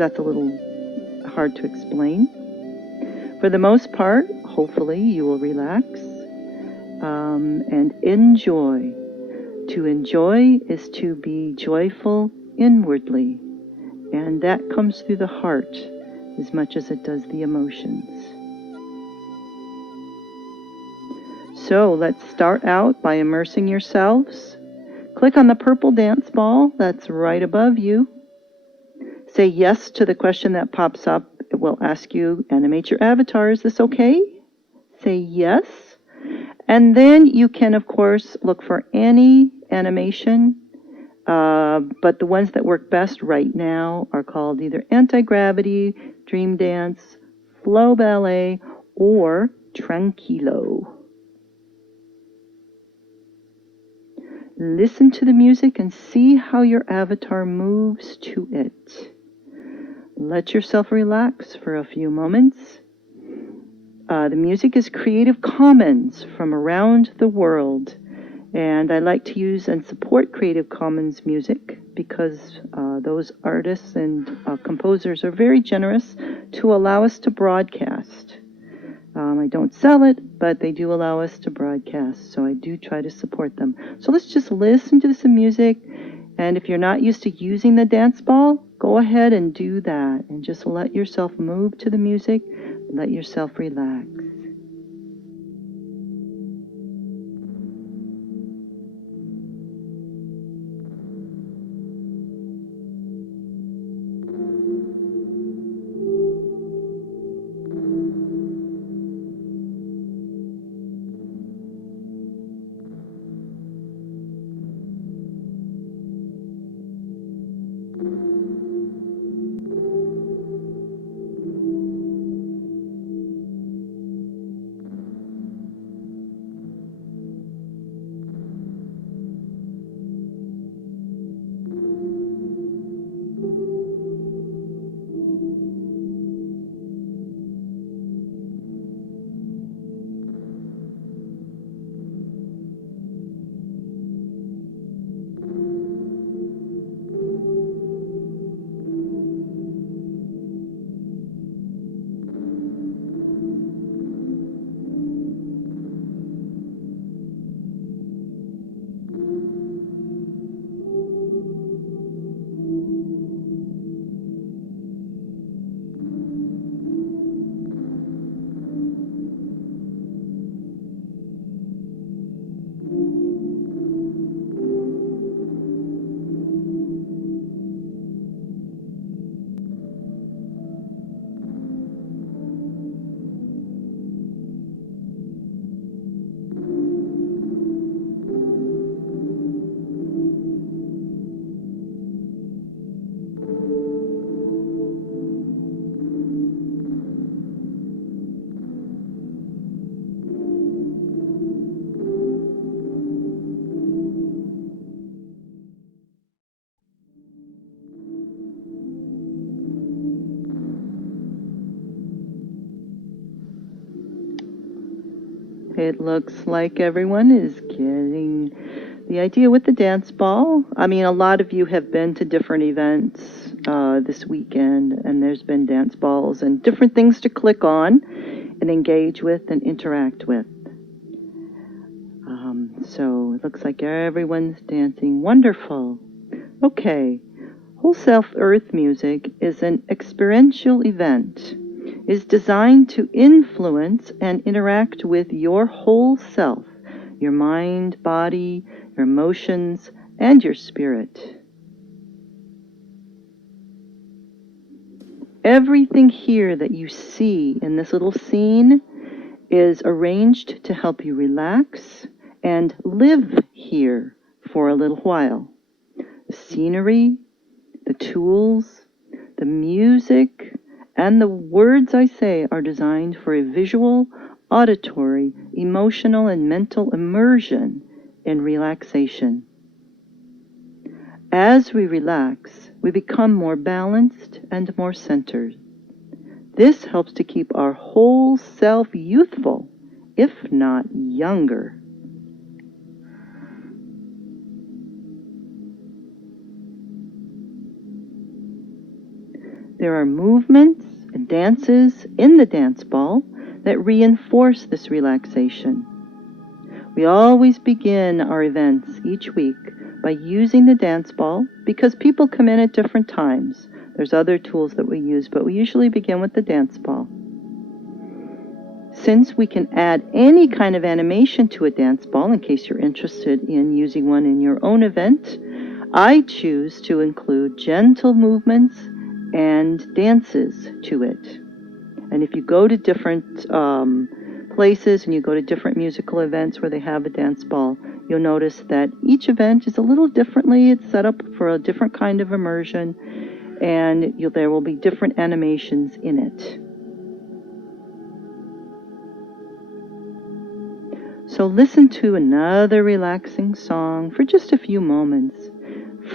that's a little hard to explain. For the most part, hopefully you will relax and enjoy. To enjoy is to be joyful inwardly, and that comes through the heart as much as it does the emotions. So let's start out by immersing yourselves. Click on the purple dance ball that's right above you. Say yes to the question that pops up. It will ask you, animate your avatar. Is this okay? Say yes. And then you can, of course, look for any animation, but the ones that work best right now are called either anti-gravity, dream dance, flow ballet, or tranquilo. Listen to the music and see how your avatar moves to it. Let yourself relax for a few moments. The music is Creative Commons from around the world, and I like to use and support Creative Commons music because those artists and composers are very generous to allow us to broadcast. I don't sell it, but they do allow us to broadcast, so I do try to support them. So let's just listen to some music, and if you're not used to using the dance ball, go ahead and do that, and just let yourself move to the music, let yourself relax. It looks like everyone is getting the idea with the dance ball. I mean, a lot of you have been to different events this weekend, and there's been dance balls and different things to click on and engage with and interact with. So it looks like everyone's dancing. Wonderful. Okay. Whole Self Earth Music is an experiential event. Is designed to influence and interact with your whole self, your mind, body, your emotions, and your spirit. Everything here that you see in this little scene is arranged to help you relax and live here for a little while. The scenery, the tools, the music, and the words I say are designed for a visual, auditory, emotional, and mental immersion in relaxation. As we relax, we become more balanced and more centered. This helps to keep our whole self youthful, if not younger. There are movements and dances in the dance ball that reinforce this relaxation. We always begin our events each week by using the dance ball because people come in at different times. There's other tools that we use, but we usually begin with the dance ball. Since we can add any kind of animation to a dance ball, in case you're interested in using one in your own event, I choose to include gentle movements and dances to it. And if you go to different places and you go to different musical events where they have a dance ball, you'll notice that each event is a little differently. It's set up for a different kind of immersion, and there will be different animations in it. So listen to another relaxing song for just a few moments.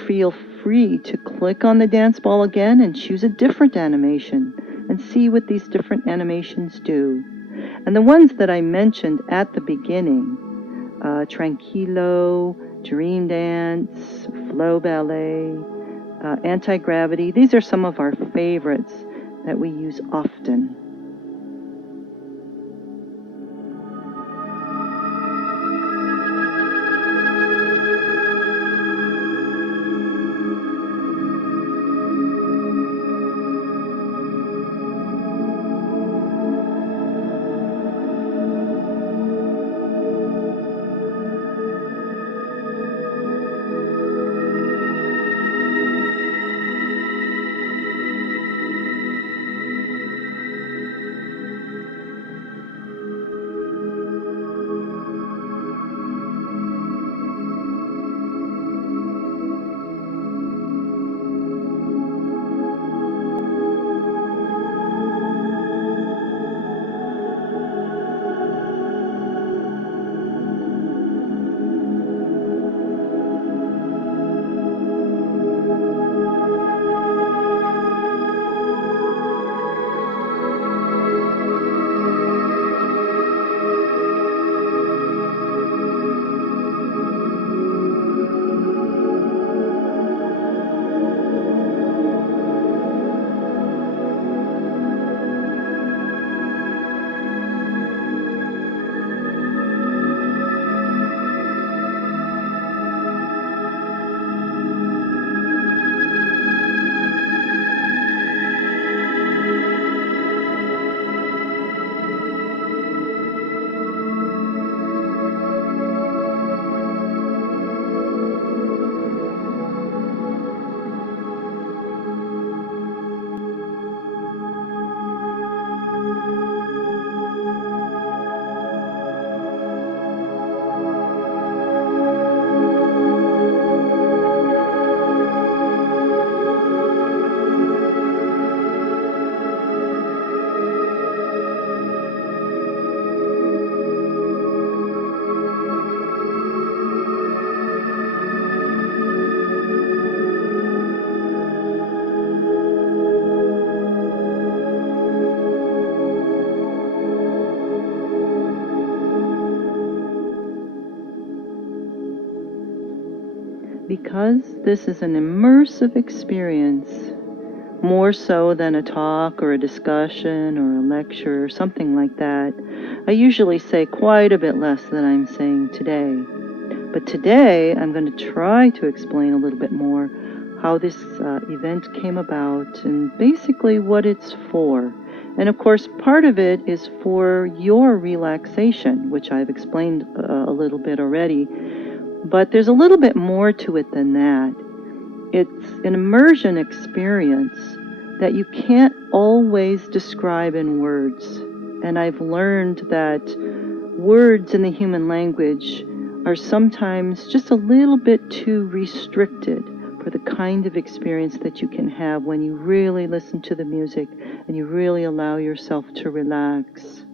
Feel free to click on the dance ball again and choose a different animation and see what these different animations do. And the ones that I mentioned at the beginning, Tranquilo, Dream Dance, Flow Ballet, Anti-Gravity, these are some of our favorites that we use often. Because this is an immersive experience, more so than a talk or a discussion or a lecture or something like that, I usually say quite a bit less than I'm saying today. But today I'm going to try to explain a little bit more how this event came about and basically what it's for. And of course, part of it is for your relaxation, which I've explained a little bit already. But there's a little bit more to it than that. It's an immersion experience that you can't always describe in words. And I've learned that words in the human language are sometimes just a little bit too restricted for the kind of experience that you can have when you really listen to the music and you really allow yourself to relax.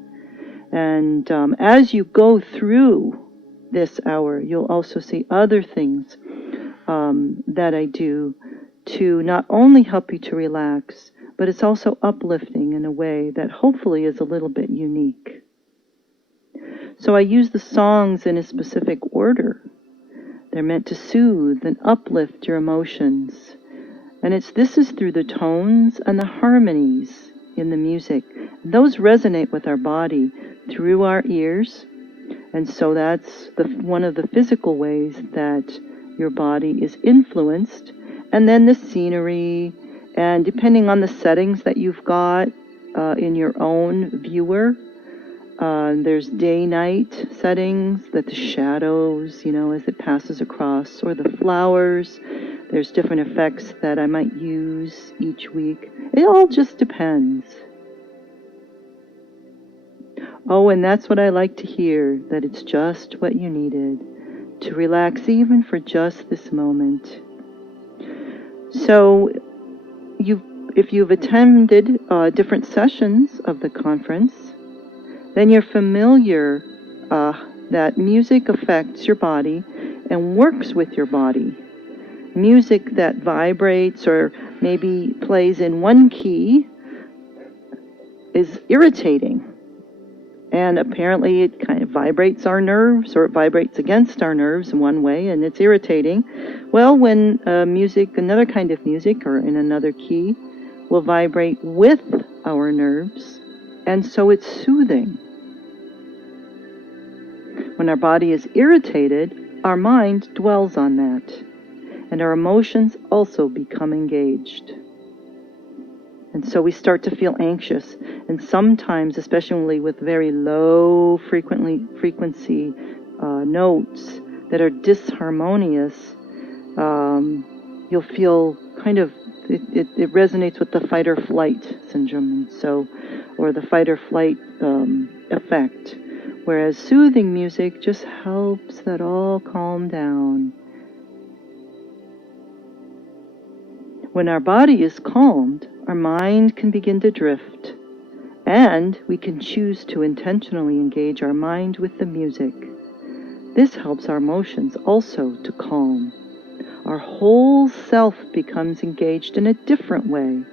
And as you go through this hour, you'll also see other things that I do to not only help you to relax, but it's also uplifting in a way that hopefully is a little bit unique. So I use the songs in a specific order. They're meant to soothe and uplift your emotions And this is through the tones and the harmonies in the music. Those resonate with our body through our ears. And so that's one of the physical ways that your body is influenced. And then the scenery, and depending on the settings that you've got in your own viewer, there's day-night settings, that the shadows, as it passes across, or the flowers. There's different effects that I might use each week. It all just depends. Oh, and that's what I like to hear, that it's just what you needed to relax even for just this moment. So if you've attended different sessions of the conference, then you're familiar that music affects your body and works with your body. Music that vibrates or maybe plays in one key is irritating. And apparently it kind of vibrates our nerves, or it vibrates against our nerves in one way, and it's irritating. Well, when another kind of music, or in another key, will vibrate with our nerves, and so it's soothing. When our body is irritated, our mind dwells on that, and our emotions also become engaged. And so we start to feel anxious, and sometimes, especially with very low frequency notes that are disharmonious, you'll feel kind of, it resonates with the fight or flight syndrome, or the fight or flight effect. Whereas soothing music just helps that all calm down. When our body is calmed, our mind can begin to drift, and we can choose to intentionally engage our mind with the music. This helps our emotions also to calm. Our whole self becomes engaged in a different way.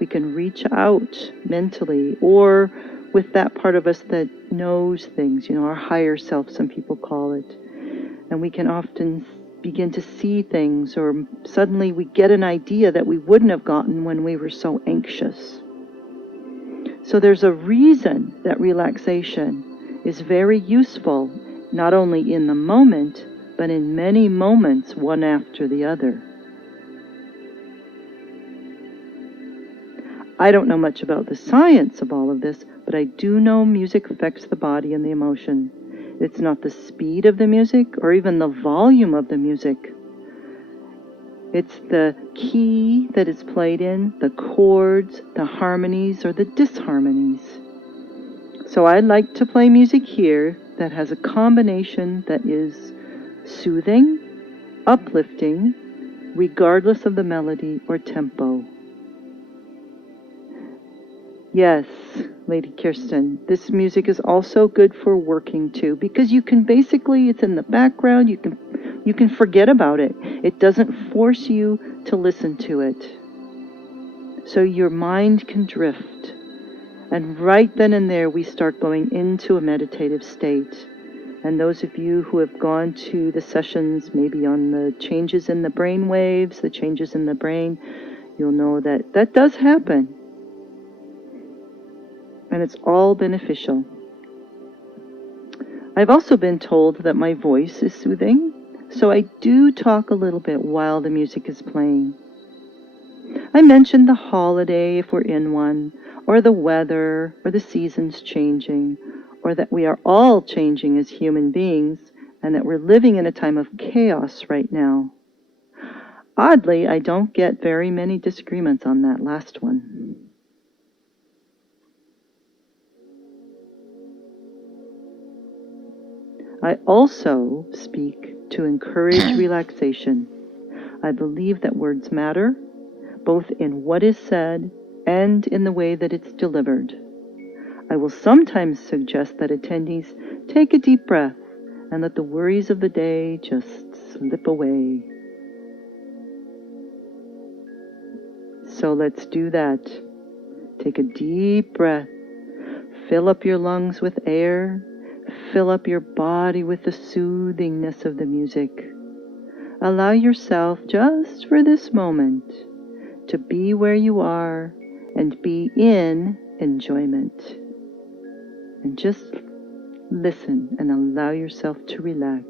We can reach out mentally, or with that part of us that knows things, our higher self, some people call it. And we can often begin to see things, or suddenly we get an idea that we wouldn't have gotten when we were so anxious. So there's a reason that relaxation is very useful, not only in the moment, but in many moments, one after the other. I don't know much about the science of all of this, but I do know music affects the body and the emotion. It's not the speed of the music or even the volume of the music. It's the key that it's played in, the chords, the harmonies, or the disharmonies. So I like to play music here that has a combination that is soothing, uplifting, regardless of the melody or tempo. Yes, Lady Kirsten, this music is also good for working too, because you can basically, it's in the background, you can forget about it. It doesn't force you to listen to it. So your mind can drift. And right then and there, we start going into a meditative state. And those of you who have gone to the sessions, maybe on the changes in the brain waves, the changes in the brain, you'll know that that does happen. And it's all beneficial. I've also been told that my voice is soothing, so I do talk a little bit while the music is playing. I mentioned the holiday, if we're in one, or the weather, or the seasons changing, or that we are all changing as human beings, and that we're living in a time of chaos right now. Oddly, I don't get very many disagreements on that last one. I also speak to encourage relaxation. I believe that words matter, both in what is said and in the way that it's delivered. I will sometimes suggest that attendees take a deep breath and let the worries of the day just slip away. So let's do that. Take a deep breath. Fill up your lungs with air. Fill up your body with the soothingness of the music. Allow yourself, just for this moment, to be where you are and be in enjoyment. And just listen and allow yourself to relax.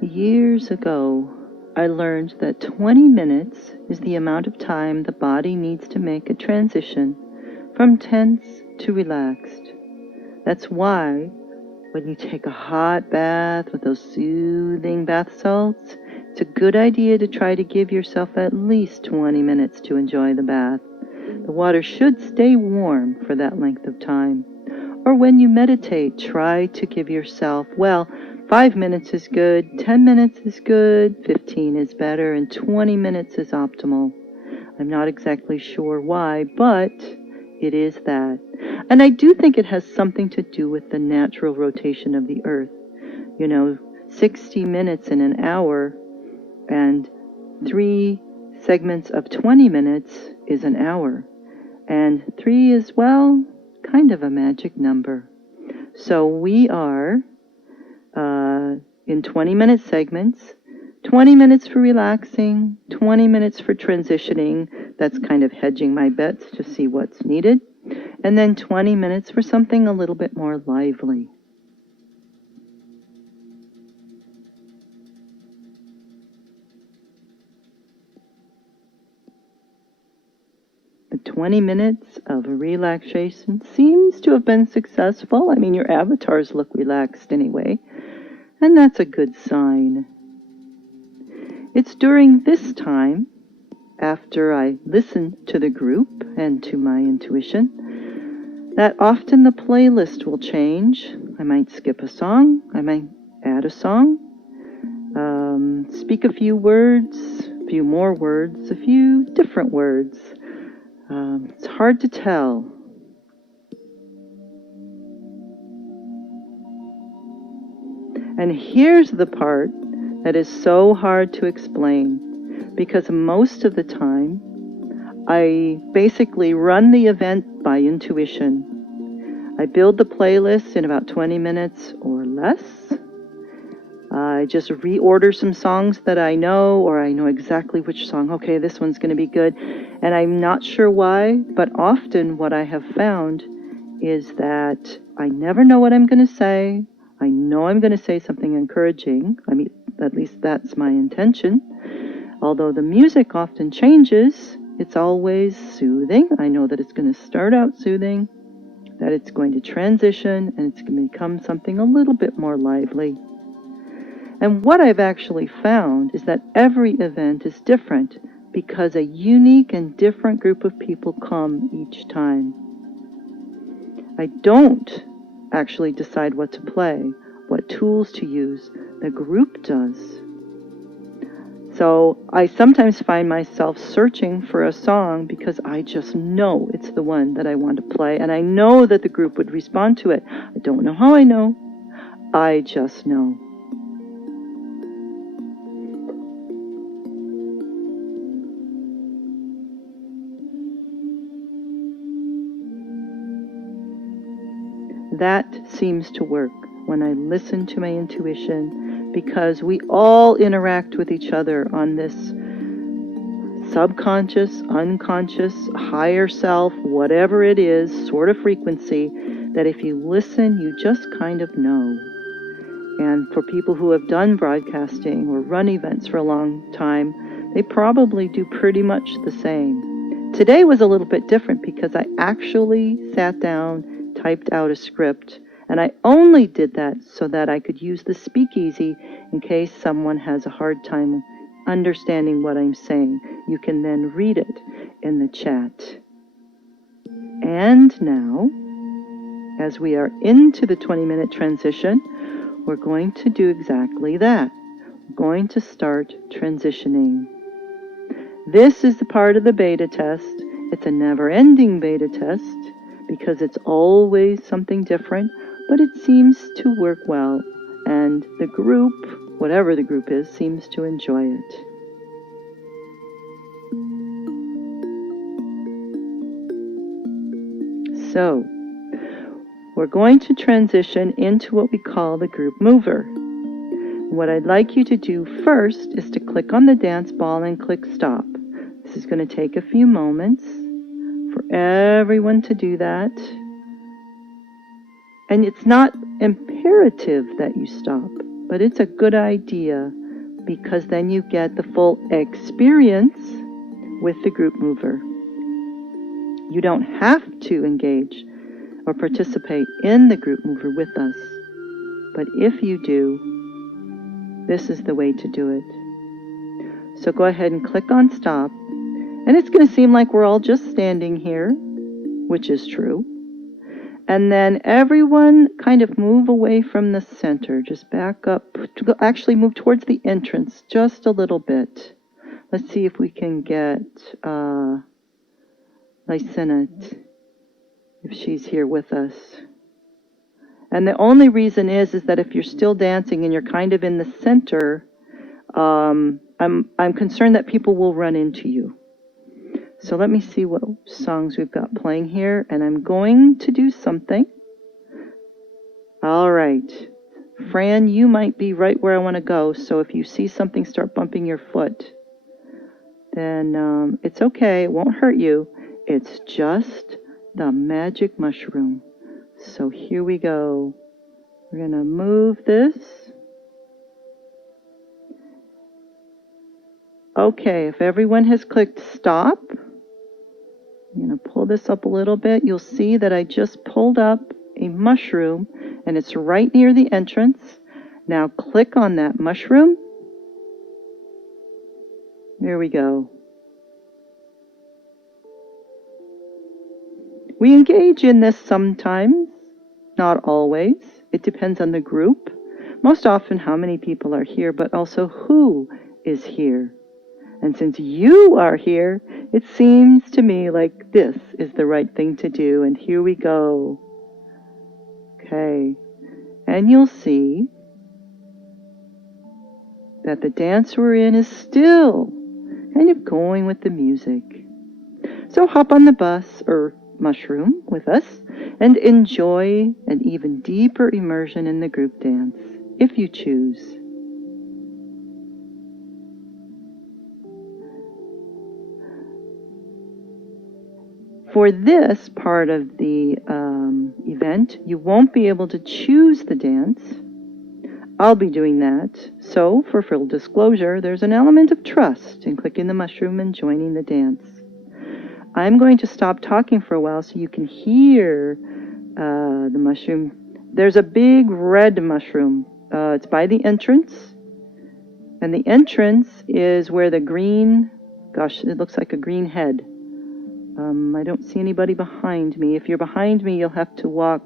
Years ago, I learned that 20 minutes is the amount of time the body needs to make a transition from tense to relaxed. That's why when you take a hot bath with those soothing bath salts, it's a good idea to try to give yourself at least 20 minutes to enjoy the bath. The water should stay warm for that length of time. Or when you meditate, try to give yourself, 5 minutes is good, 10 minutes is good, 15 is better, and 20 minutes is optimal. I'm not exactly sure why, but it is that. And I do think it has something to do with the natural rotation of the earth. 60 minutes in an hour and 3 segments of 20 minutes is an hour. And 3 is, kind of a magic number. So we are in 20-minute segments, 20 minutes for relaxing, 20 minutes for transitioning. That's kind of hedging my bets to see what's needed. And then 20 minutes for something a little bit more lively. The 20 minutes of relaxation seems to have been successful. I mean, your avatars look relaxed anyway. And that's a good sign. It's during this time, after I listen to the group and to my intuition, that often the playlist will change. I might skip a song, I might add a song, speak a few words, a few more words, a few different words. It's hard to tell. And here's the part that is so hard to explain, because most of the time I basically run the event by intuition. I build the playlist in about 20 minutes or less. I just reorder some songs that I know, or I know exactly which song. Okay, this one's going to be good. And I'm not sure why, but often what I have found is that I never know what I'm going to say. I know I'm going to say something encouraging. I mean, at least that's my intention. Although the music often changes, it's always soothing. I know that it's going to start out soothing, that it's going to transition and it's going to become something a little bit more lively. And what I've actually found is that every event is different because a unique and different group of people come each time. I don't actually decide what to play, what tools to use. The group does. So I sometimes find myself searching for a song because I just know it's the one that I want to play, and I know that the group would respond to it. I don't know how I know. I just know. That seems to work when I listen to my intuition, because we all interact with each other on this subconscious, unconscious, higher self, whatever it is, sort of frequency that if you listen, you just kind of know. And for people who have done broadcasting or run events for a long time, they probably do pretty much the same. Today was a little bit different because I actually sat down, typed out a script, and I only did that so that I could use the speakeasy in case someone has a hard time understanding what I'm saying. You can then read it in the chat. And now, as we are into the 20-minute transition, we're going to do exactly that. We're going to start transitioning. This is the part of the beta test. It's a never-ending beta test because it's always something different, but it seems to work well, and the group, whatever the group is, seems to enjoy it. So, we're going to transition into what we call the group mover. What I'd like you to do first is to click on the dance ball and click stop. This is going to take a few moments for everyone to do that. And it's not imperative that you stop, but it's a good idea because then you get the full experience with the group mover. You don't have to engage or participate in the group mover with us, but if you do, this is the way to do it. So go ahead and click on stop, and it's going to seem like we're all just standing here, which is true. And then everyone kind of move away from the center, just back up, actually move towards the entrance just a little bit. Let's see if we can get Lysinette, if she's here with us. And the only reason is that if you're still dancing and you're kind of in the center, I'm concerned that people will run into you. So let me see what songs we've got playing here, and I'm going to do something. All right. Fran, you might be right where I want to go, so if you see something start bumping your foot, then it's okay, it won't hurt you. It's just the magic mushroom. So here we go. We're going to move this. Okay, if everyone has clicked stop, I'm going to pull this up a little bit. You'll see that I just pulled up a mushroom, and it's right near the entrance. Now click on that mushroom. There we go. We engage in this sometimes, not always. It depends on the group. Most often how many people are here, but also who is here. And since you are here, it seems to me like this is the right thing to do. And here we go. Okay. And you'll see that the dance we're in is still kind of going with the music. So hop on the bus or mushroom with us and enjoy an even deeper immersion in the group dance, if you choose. For this part of the event, you won't be able to choose the dance. I'll be doing that. So, for full disclosure, there's an element of trust in clicking the mushroom and joining the dance. I'm going to stop talking for a while so you can hear The mushroom. There's a big red mushroom. It's by the entrance. And the entrance is where the green, gosh, it looks like a green head. I don't see anybody behind me. If you're behind me, you'll have to walk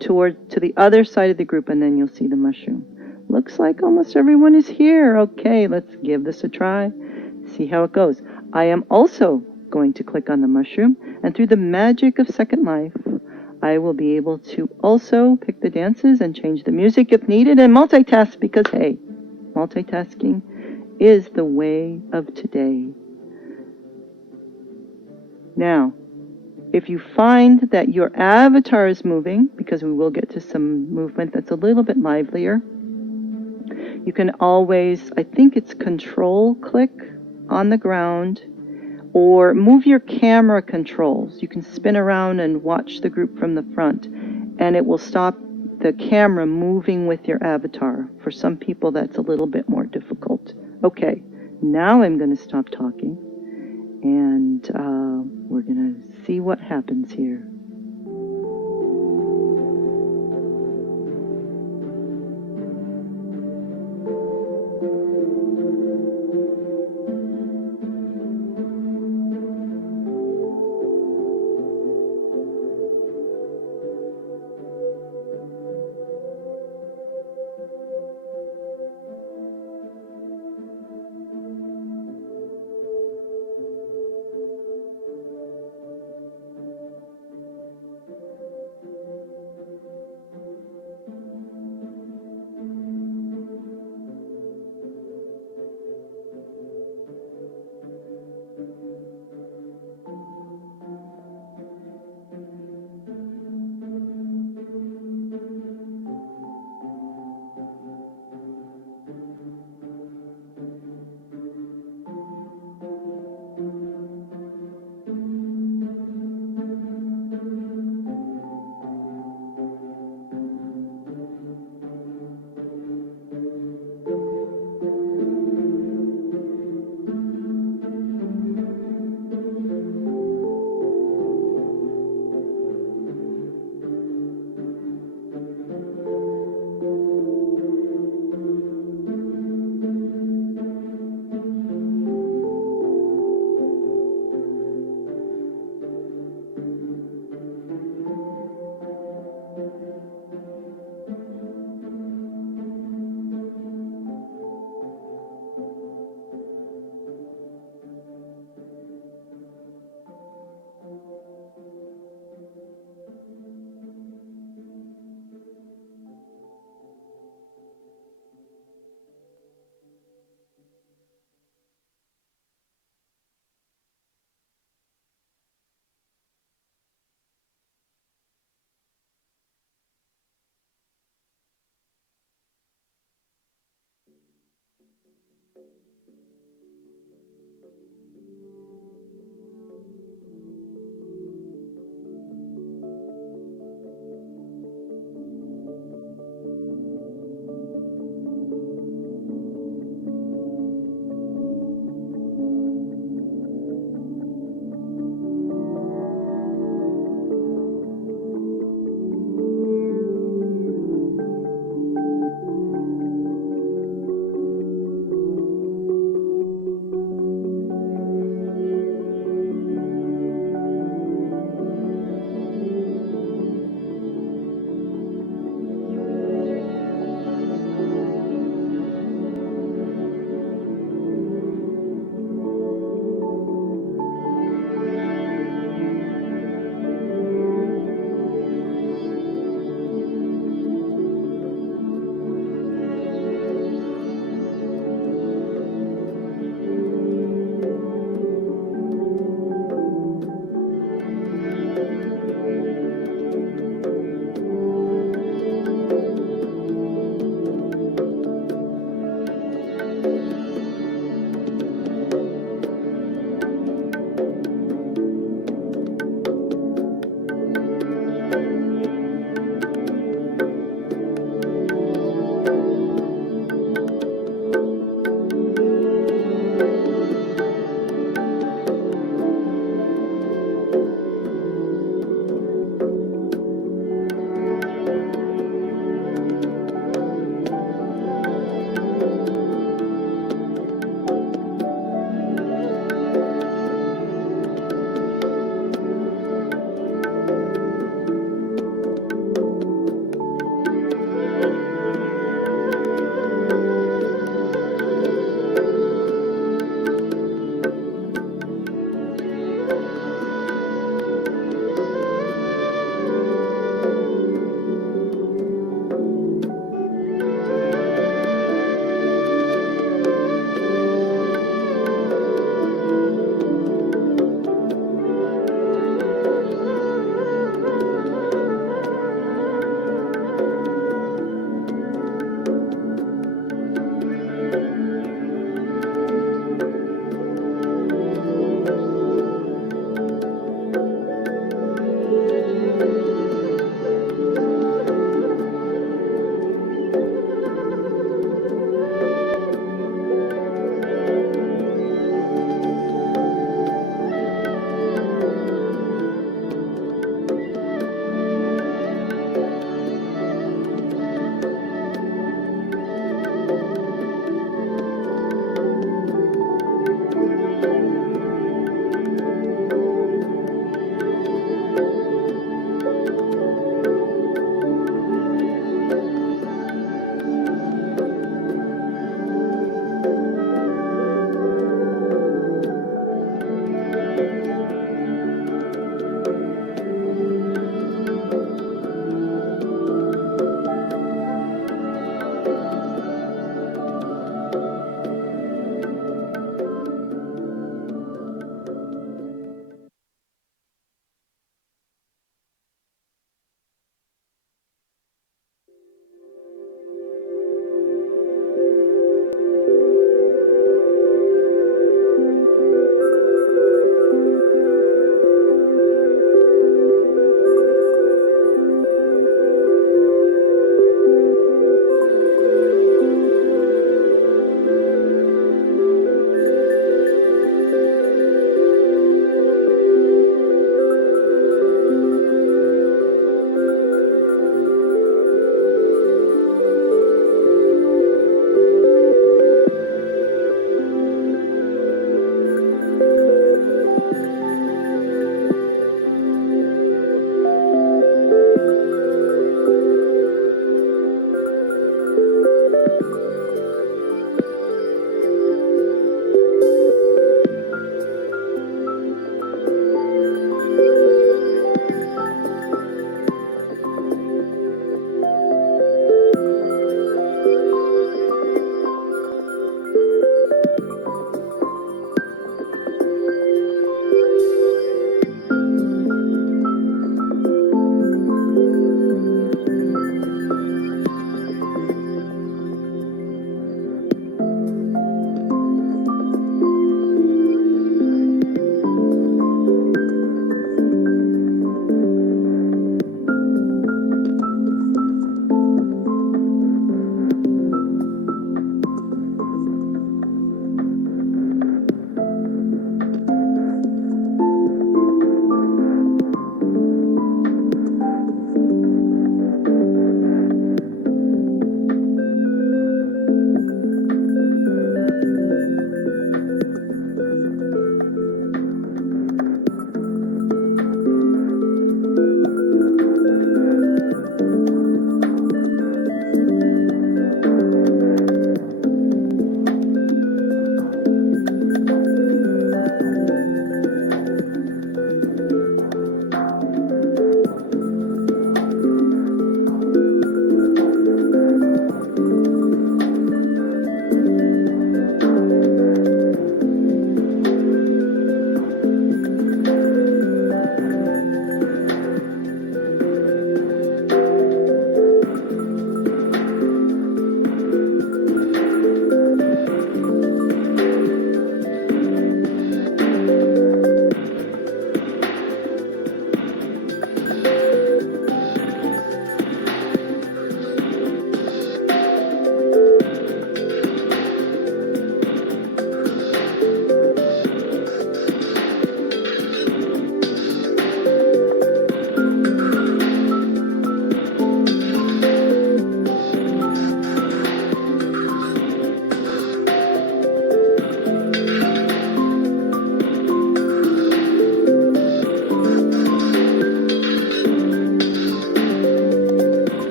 to the other side of the group, and then you'll see the mushroom. Looks like almost everyone is here. Okay, let's give this a try. See how it goes. I am also going to click on the mushroom, and through the magic of Second Life, I will be able to also pick the dances and change the music if needed and multitask because, hey, multitasking is the way of today. Now, if you find that your avatar is moving, because we will get to some movement that's a little bit livelier, you can always, I think it's control click on the ground, or move your camera controls. You can spin around and watch the group from the front, and it will stop the camera moving with your avatar. For some people, that's a little bit more difficult. Okay, now I'm going to stop talking, and we're going to see what happens here.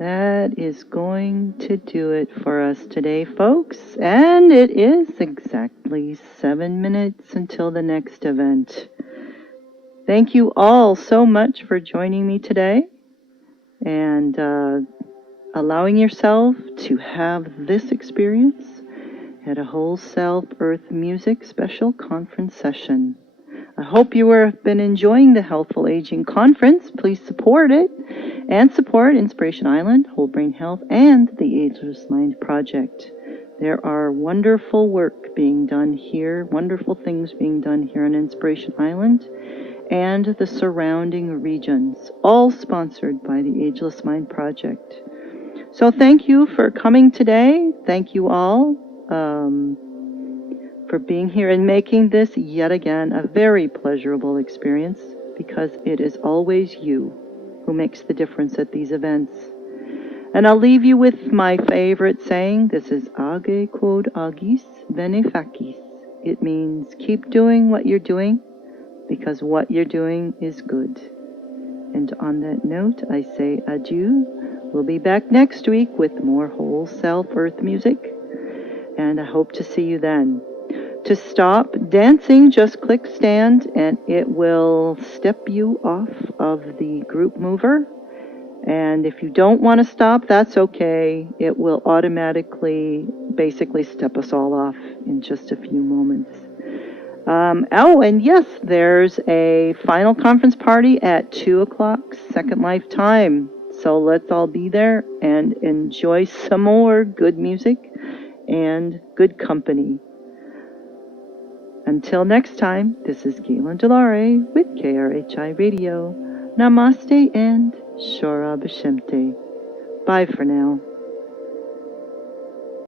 that is going to do it for us today, folks. And it is exactly 7 minutes until the next event. Thank you all so much for joining me today and allowing yourself to have this experience at a Whole Self Earth Music Special Conference session. I hope you have been enjoying the Healthful Aging Conference. Please support it and support Inspiration Island, Whole Brain Health, and the Ageless Mind Project. There are wonderful work being done here, wonderful things being done here on Inspiration Island and the surrounding regions, all sponsored by the Ageless Mind Project. So thank you for coming today. Thank you all for being here and making this yet again a very pleasurable experience, because it is always you who makes the difference at these events. And I'll leave you with my favorite saying. This is age quod agis bene facis. It means keep doing what you're doing, because what you're doing is good. And on that note, I say adieu. We'll be back next week with more Whole Self Earth music, and I hope to see you then. To stop dancing, just click stand and it will step you off of the group mover. And if you don't want to stop, that's okay. It will automatically basically step us all off in just a few moments. And yes, there's a final conference party at 2 o'clock Second Life time. So let's all be there and enjoy some more good music and good company. Until next time, this is Ghaelen Delare with KRHI Radio. Namaste and Shora B'Shemte. Bye for now.